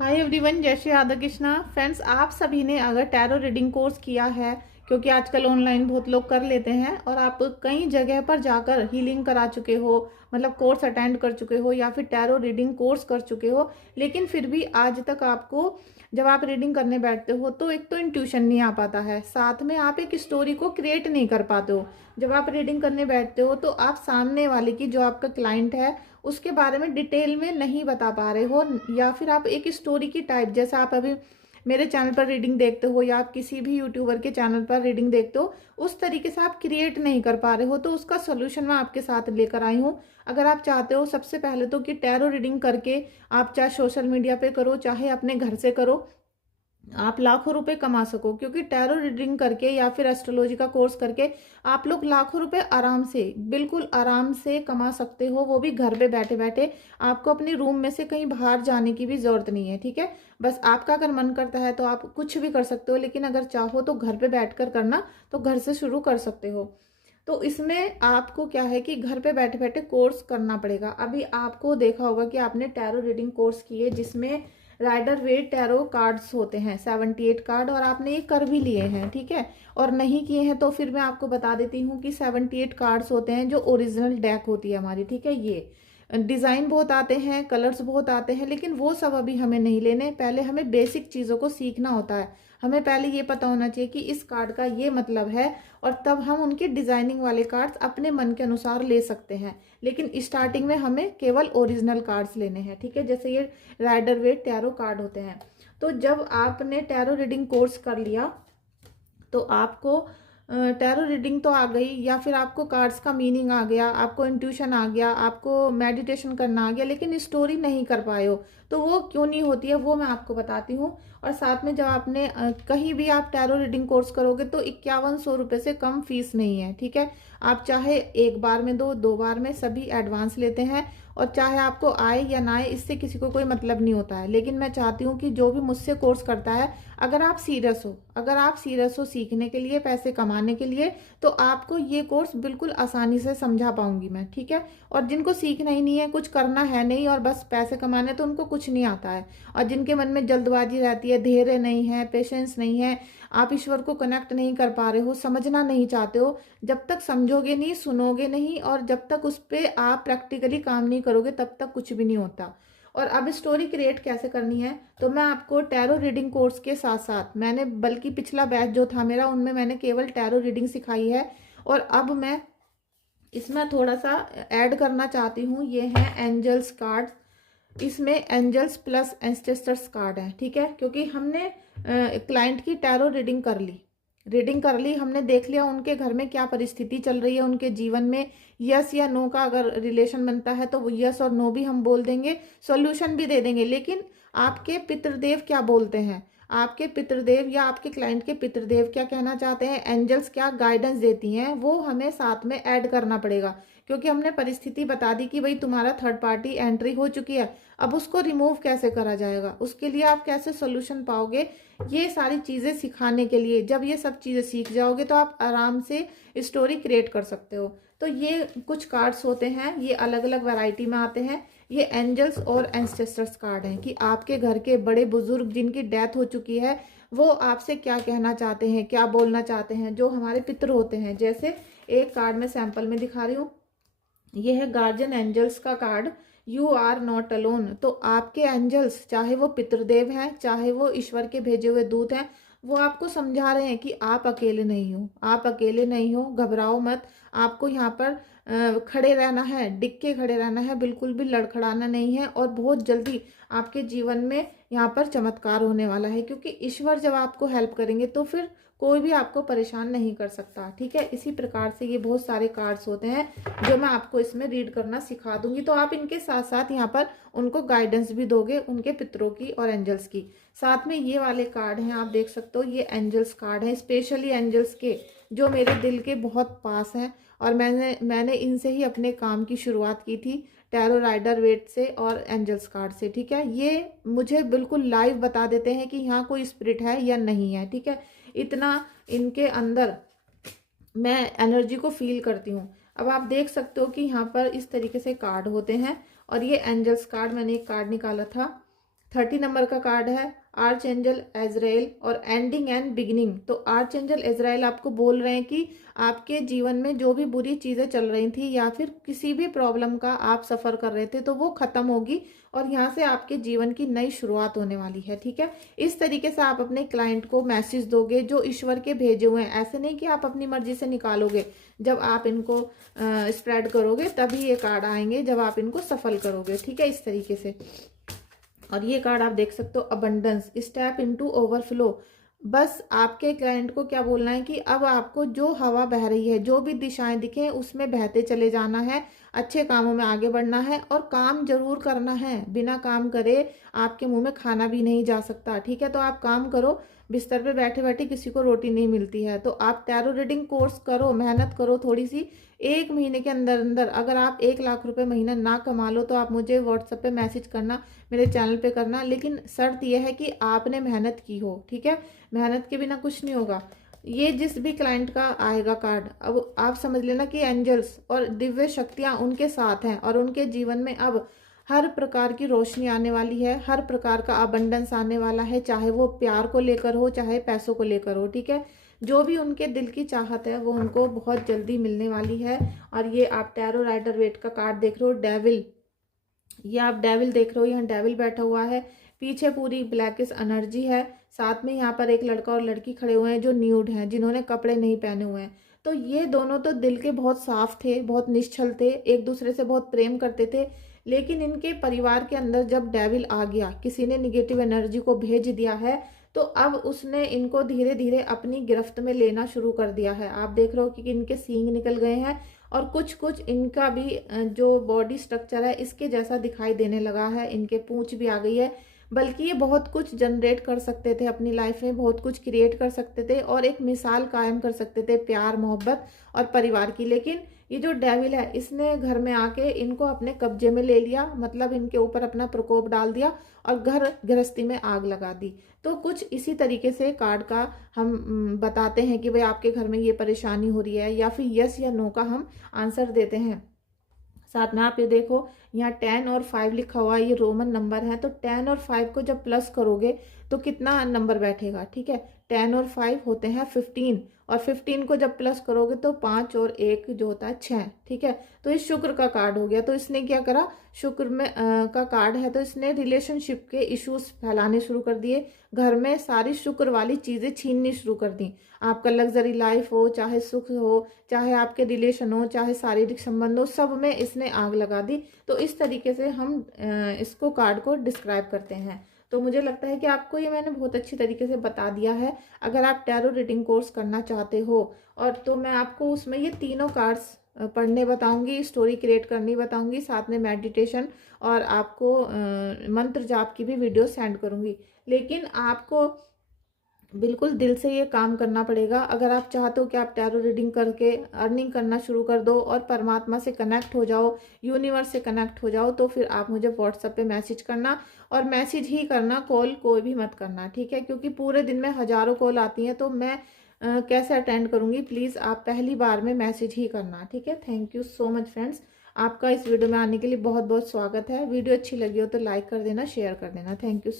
Hi everyone, जय Shri Radha Krishna. Friends, आप सभी ने अगर टैरो रीडिंग कोर्स किया है, क्योंकि आजकल ऑनलाइन बहुत लोग कर लेते हैं और आप कई जगह पर जाकर हीलिंग करा चुके हो, मतलब कोर्स अटेंड कर चुके हो या फिर टैरो रीडिंग कोर्स कर चुके हो, लेकिन फिर भी आज तक आपको जब आप रीडिंग करने बैठते हो तो एक तो इंट्यूशन नहीं आ पाता है, साथ में आप एक स्टोरी को क्रिएट नहीं कर पाते हो। जब आप रीडिंग करने बैठते हो तो आप सामने वाले की, जो आपका क्लाइंट है, उसके बारे में डिटेल में नहीं बता पा रहे हो, या फिर आप एक स्टोरी की टाइप, जैसे आप अभी मेरे चैनल पर रीडिंग देखते हो या आप किसी भी यूट्यूबर के चैनल पर रीडिंग देखते हो, उस तरीके से आप क्रिएट नहीं कर पा रहे हो। तो उसका सोल्यूशन मैं आपके साथ लेकर आई हूँ। अगर आप चाहते हो सबसे पहले तो कि टैरो रीडिंग करके आप चाहे सोशल मीडिया पे करो चाहे अपने घर से करो, आप लाखों रुपए कमा सको, क्योंकि टैरो रीडिंग करके या फिर एस्ट्रोलॉजी का कोर्स करके आप लोग लाखों रुपए आराम से, बिल्कुल आराम से कमा सकते हो, वो भी घर पे बैठे बैठे। आपको अपने रूम में से कहीं बाहर जाने की भी जरूरत नहीं है, ठीक है। बस आपका अगर मन करता है तो आप कुछ भी कर सकते हो, लेकिन अगर चाहो तो घर पे बैठकर करना, तो घर से शुरू कर सकते हो। तो इसमें आपको क्या है कि घर पे बैठे बैठे कोर्स करना पड़ेगा। अभी आपको देखा होगा कि आपने टैरो रीडिंग कोर्स किए, जिसमें राइडर वेट टैरो कार्ड्स होते हैं 78 कार्ड, और आपने ये कर भी लिए हैं, ठीक है। और नहीं किए हैं तो फिर मैं आपको बता देती हूँ कि 78 कार्ड्स होते हैं जो ओरिजिनल डेक होती है हमारी, ठीक है। ये डिज़ाइन बहुत आते हैं, कलर्स बहुत आते हैं, लेकिन वो सब अभी हमें नहीं लेने। पहले हमें बेसिक चीज़ों को सीखना होता है। हमें पहले ये पता होना चाहिए कि इस कार्ड का ये मतलब है, और तब हम उनके डिजाइनिंग वाले कार्ड्स अपने मन के अनुसार ले सकते हैं। लेकिन स्टार्टिंग में हमें केवल ओरिजिनल कार्ड्स लेने हैं, ठीक है। जैसे ये राइडर वेट टैरो कार्ड होते हैं। तो जब आपने टैरो रीडिंग कोर्स कर लिया तो आपको टैरो रीडिंग तो आ गई, या फिर आपको कार्ड्स का मीनिंग आ गया, आपको इंट्यूशन आ गया, आपको मेडिटेशन करना आ गया, लेकिन स्टोरी नहीं कर पाए हो, तो वो क्यों नहीं होती है वो मैं आपको बताती हूँ। और साथ में जब आपने कहीं भी आप टैरो रीडिंग कोर्स करोगे तो 5100 रुपये से कम फीस नहीं है, ठीक है। आप चाहे एक बार में दो, दो बार में, सभी एडवांस लेते हैं। और चाहे आपको आए या ना आए, इससे किसी को कोई मतलब नहीं होता है। लेकिन मैं चाहती हूँ कि जो भी मुझसे कोर्स करता है, अगर आप सीरियस हो, अगर आप सीरियस हो सीखने के लिए, पैसे कमाने के लिए, तो आपको ये कोर्स बिल्कुल आसानी से समझा पाऊंगी मैं, ठीक है। और जिनको सीखना ही नहीं है, कुछ करना है नहीं और बस पैसे कमाने, तो उनको कुछ नहीं आता है। और जिनके मन में जल्दबाजी रहती है, धैर्य नहीं है, पेशेंस नहीं है, आप ईश्वर को कनेक्ट नहीं कर पा रहे हो, समझना नहीं चाहते हो, जब तक समझोगे नहीं, सुनोगे नहीं, और जब तक उस पर आप प्रैक्टिकली काम नहीं करोगे, तब तक कुछ भी नहीं होता। और अब स्टोरी क्रिएट कैसे करनी है, तो मैं आपको टैरो रीडिंग कोर्स के साथ साथ, मैंने बल्कि पिछला बैच जो था मेरा, उनमें मैंने केवल टैरो रीडिंग सिखाई है, और अब मैं इसमें थोड़ा सा ऐड करना चाहती हूँ। ये है एंजल्स कार्ड, इसमें एंजल्स प्लस एंसेस्टर्स कार्ड है, ठीक है। क्योंकि हमने क्लाइंट की टैरो रीडिंग कर ली, हमने देख लिया उनके घर में क्या परिस्थिति चल रही है, उनके जीवन में यस या नो का अगर रिलेशन बनता है तो वो यस और नो भी हम बोल देंगे, सॉल्यूशन भी दे देंगे। लेकिन आपके पितृदेव क्या बोलते हैं, आपके पितृदेव या आपके क्लाइंट के पितृदेव क्या कहना चाहते हैं, एंजल्स क्या गाइडेंस देती हैं, वो हमें साथ में ऐड करना पड़ेगा। क्योंकि हमने परिस्थिति बता दी कि भाई तुम्हारा थर्ड पार्टी एंट्री हो चुकी है, अब उसको रिमूव कैसे करा जाएगा, उसके लिए आप कैसे सोल्यूशन पाओगे, ये सारी चीज़ें सिखाने के लिए, जब ये सब चीज़ें सीख जाओगे तो आप आराम से स्टोरी क्रिएट कर सकते हो। तो ये कुछ कार्ड्स होते हैं, ये अलग अलग वैरायटी में आते हैं। ये एंजल्स और एंसेस्टर्स कार्ड हैं कि आपके घर के बड़े बुजुर्ग जिनकी डेथ हो चुकी है, वो आपसे क्या कहना चाहते हैं, क्या बोलना चाहते हैं, जो हमारे पितर होते हैं। जैसे एक कार्ड में सैंपल में दिखा रही हूँ, ये है गार्जियन एंजल्स का card, you are not alone. तो आपके एंजल्स, चाहे वो पितृदेव हैं, चाहे वो ईश्वर के भेजे हुए दूत हैं, वो आपको समझा रहे हैं कि आप अकेले नहीं हो, आप अकेले नहीं हो, घबराओ मत। आपको यहाँ पर खड़े रहना है, डिग के खड़े रहना है, बिल्कुल भी लड़खड़ाना नहीं है। और बहुत जल्दी आपके जीवन में यहाँ पर चमत्कार होने वाला है, क्योंकि ईश्वर जब आपको हेल्प करेंगे तो फिर कोई भी आपको परेशान नहीं कर सकता, ठीक है। इसी प्रकार से ये बहुत सारे कार्ड्स होते हैं जो मैं आपको इसमें रीड करना सिखा दूंगी। तो आप इनके साथ साथ यहाँ पर उनको गाइडेंस भी दोगे, उनके पितरों की और एंजल्स की। साथ में ये वाले कार्ड हैं, आप देख सकते हो, ये एंजल्स कार्ड है, स्पेशली एंजल्स के, जो मेरे दिल के बहुत पास हैं। और मैंने इनसे ही अपने काम की शुरुआत की थी, टैरो राइडर वेट से और एंजल्स कार्ड से, ठीक है। ये मुझे बिल्कुल लाइव बता देते हैं कि यहाँ कोई स्पिरिट है या नहीं है, ठीक है। इतना इनके अंदर मैं एनर्जी को फील करती हूँ। अब आप देख सकते हो कि यहाँ पर इस तरीके से कार्ड होते हैं, और ये एंजल्स कार्ड, मैंने एक कार्ड निकाला था, 30 नंबर का कार्ड है आर्च एंजल एजराइल और एंडिंग एंड बिगिनिंग। तो आर्च एंजल एजराइल आपको बोल रहे हैं कि आपके जीवन में जो भी बुरी चीज़ें चल रही थी या फिर किसी भी प्रॉब्लम का आप सफ़र कर रहे थे तो वो ख़त्म होगी और यहाँ से आपके जीवन की नई शुरुआत होने वाली है। ठीक है, इस तरीके से आप अपने क्लाइंट को मैसेज दोगे जो ईश्वर के भेजे हुए हैं। ऐसे नहीं कि आप अपनी मर्जी से निकालोगे, जब आप इनको स्प्रेड करोगे तभी ये कार्ड आएंगे, जब आप इनको सफल करोगे। ठीक है, इस तरीके से। और ये कार्ड आप देख सकते हो अबंडेंस, स्टेप इनटू ओवरफ्लो। बस आपके क्लाइंट को क्या बोलना है कि अब आपको जो हवा बह रही है, जो भी दिशाएं दिखे उसमें बहते चले जाना है, अच्छे कामों में आगे बढ़ना है और काम जरूर करना है। बिना काम करे आपके मुंह में खाना भी नहीं जा सकता। ठीक है, तो आप काम करो। बिस्तर पे बैठे बैठे किसी को रोटी नहीं मिलती है, तो आप टैरो रीडिंग कोर्स करो, मेहनत करो थोड़ी सी। 1 महीने के अंदर अंदर अगर आप 1 लाख रुपए महीना ना कमा लो तो आप मुझे व्हाट्सएप पे मैसेज करना, मेरे चैनल पे करना, लेकिन शर्त यह है कि आपने मेहनत की हो। ठीक है, मेहनत के बिना कुछ नहीं होगा। ये जिस भी क्लाइंट का आएगा कार्ड, अब आप समझ लेना कि एंजल्स और दिव्य शक्तियां उनके साथ हैं और उनके जीवन में अब हर प्रकार की रोशनी आने वाली है, हर प्रकार का अबंडेंस आने वाला है, चाहे वो प्यार को लेकर हो चाहे पैसों को लेकर हो। ठीक है, जो भी उनके दिल की चाहत है वो उनको बहुत जल्दी मिलने वाली है। और ये आप टैरो राइडर वेट का कार्ड देख रहे हो, डेविल, ये आप डेविल देख रहे हो, यहाँ डेविल बैठा हुआ है, पीछे पूरी ब्लैकिश एनर्जी है, साथ में यहाँ पर एक लड़का और लड़की खड़े हुए हैं जो न्यूड हैं, जिन्होंने कपड़े नहीं पहने हुए हैं। तो ये दोनों तो दिल के बहुत साफ थे, बहुत निश्चल थे, एक दूसरे से बहुत प्रेम करते थे। लेकिन इनके परिवार के अंदर जब डेविल आ गया, किसी ने निगेटिव एनर्जी को भेज दिया है, तो अब उसने इनको धीरे धीरे अपनी गिरफ्त में लेना शुरू कर दिया है। आप देख रहे हो कि इनके सींग निकल गए हैं और कुछ कुछ इनका भी जो बॉडी स्ट्रक्चर है इसके जैसा दिखाई देने लगा है, इनके पूंछ भी आ गई है। बल्कि ये बहुत कुछ जनरेट कर सकते थे अपनी लाइफ में, बहुत कुछ क्रिएट कर सकते थे और एक मिसाल कायम कर सकते थे प्यार, मोहब्बत और परिवार की। लेकिन ये जो डेविल है इसने घर में आके इनको अपने कब्जे में ले लिया, मतलब इनके ऊपर अपना प्रकोप डाल दिया और घर गृहस्थी में आग लगा दी। तो कुछ इसी तरीके से कार्ड का हम बताते हैं कि भाई आपके घर में ये परेशानी हो रही है, या फिर यस या नो का हम आंसर देते हैं। साथ में आप ये देखो यहाँ 10 और 5 लिखा हुआ है, ये रोमन नंबर है। तो 10 और 5 को जब प्लस करोगे तो कितना नंबर बैठेगा? ठीक है, 10 और 5 होते हैं 15 और 15 को जब प्लस करोगे तो 5 और 1 जो होता है 6। ठीक है, तो ये शुक्र का कार्ड हो गया। तो इसने क्या करा, शुक्र में का कार्ड है तो इसने रिलेशनशिप के इश्यूज फैलाने शुरू कर दिए, घर में सारी शुक्र वाली चीजें छीननी शुरू कर दी। आपका लग्जरी लाइफ हो, चाहे सुख हो, चाहे आपके रिलेशन हो, चाहे शारीरिक संबंध हो, सब में इसने आग लगा दी। तो इस तरीके से हम इसको कार्ड को डिस्क्राइब करते हैं। तो मुझे लगता है कि आपको ये मैंने बहुत अच्छी तरीके से बता दिया है। अगर आप टैरो रीडिंग कोर्स करना चाहते हो और तो मैं आपको उसमें ये तीनों कार्ड्स पढ़ने बताऊंगी, स्टोरी क्रिएट करनी बताऊंगी, साथ में मेडिटेशन और आपको मंत्र जाप की भी वीडियो सेंड करूंगी। लेकिन आपको बिल्कुल दिल से ये काम करना पड़ेगा। अगर आप चाहते हो कि आप टैरो रीडिंग करके अर्निंग करना शुरू कर दो और परमात्मा से कनेक्ट हो जाओ, यूनिवर्स से कनेक्ट हो जाओ, तो फिर आप मुझे व्हाट्सएप पे मैसेज करना और मैसेज ही करना, कॉल कोई भी मत करना। ठीक है, क्योंकि पूरे दिन में हजारों कॉल आती हैं तो मैं कैसे अटेंड करूँगी। प्लीज़ आप पहली बार में मैसेज ही करना। ठीक है, thank you so much friends, आपका इस वीडियो में आने के लिए बहुत बहुत स्वागत है। वीडियो अच्छी लगी हो तो लाइक कर देना, शेयर कर देना। Thank you.